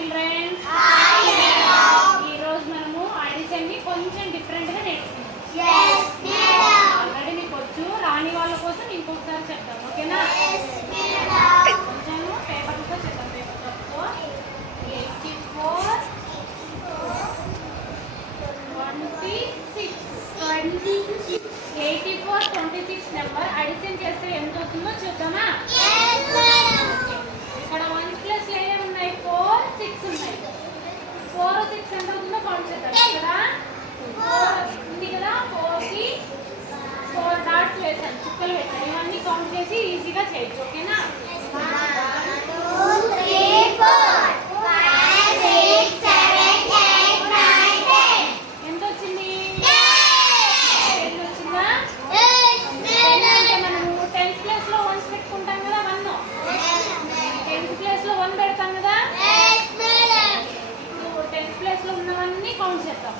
Children. ఈ రోజు మనము అడిషన్ ని కొంచెం డిఫరెంట్ గా నేర్చుకుందాం. ఆల్రెడీ మీకు వచ్చు, రాని వాళ్ళ కోసం ఇంకొకసారి చెప్తాం. ఓకేనా? కొంచెం పేపర్ తో చెప్తాం. పేపర్ తో 84 26 నెంబర్ అడిషన్ చేస్తే ఎంత అవుతుందో చూద్దామా? ఇక్కడ 1 ప్లస్ ఏమేమి ఉన్నాయి? 4, 6 ఉన్నాయి. 4, 6 ఎంత అవుతుందో కౌంట్ చేద్దాం. ఇక్కడ 4 ఉంది కదా, 4 కి 4 డాట్స్ వేసాను, చుక్కలు వేసాను. ఇవన్నీ కౌంట్ చేసి ఈజీగా చేయొచ్చు. ఓకేనా? 1 2 3 4 5 6 7 8 9 10. ఎంత వచ్చింది? 10 వచ్చిందా? అంటే మనము 10th ప్లేస్ లో 1 పెట్టుకుంటాం కదా. 1 10th ప్లేస్ లో 1 పెడతాం కదా. ఇప్పుడు 10th ప్లేస్ లో ఉన్నవన్నీ కౌంట్ చేద్దాం.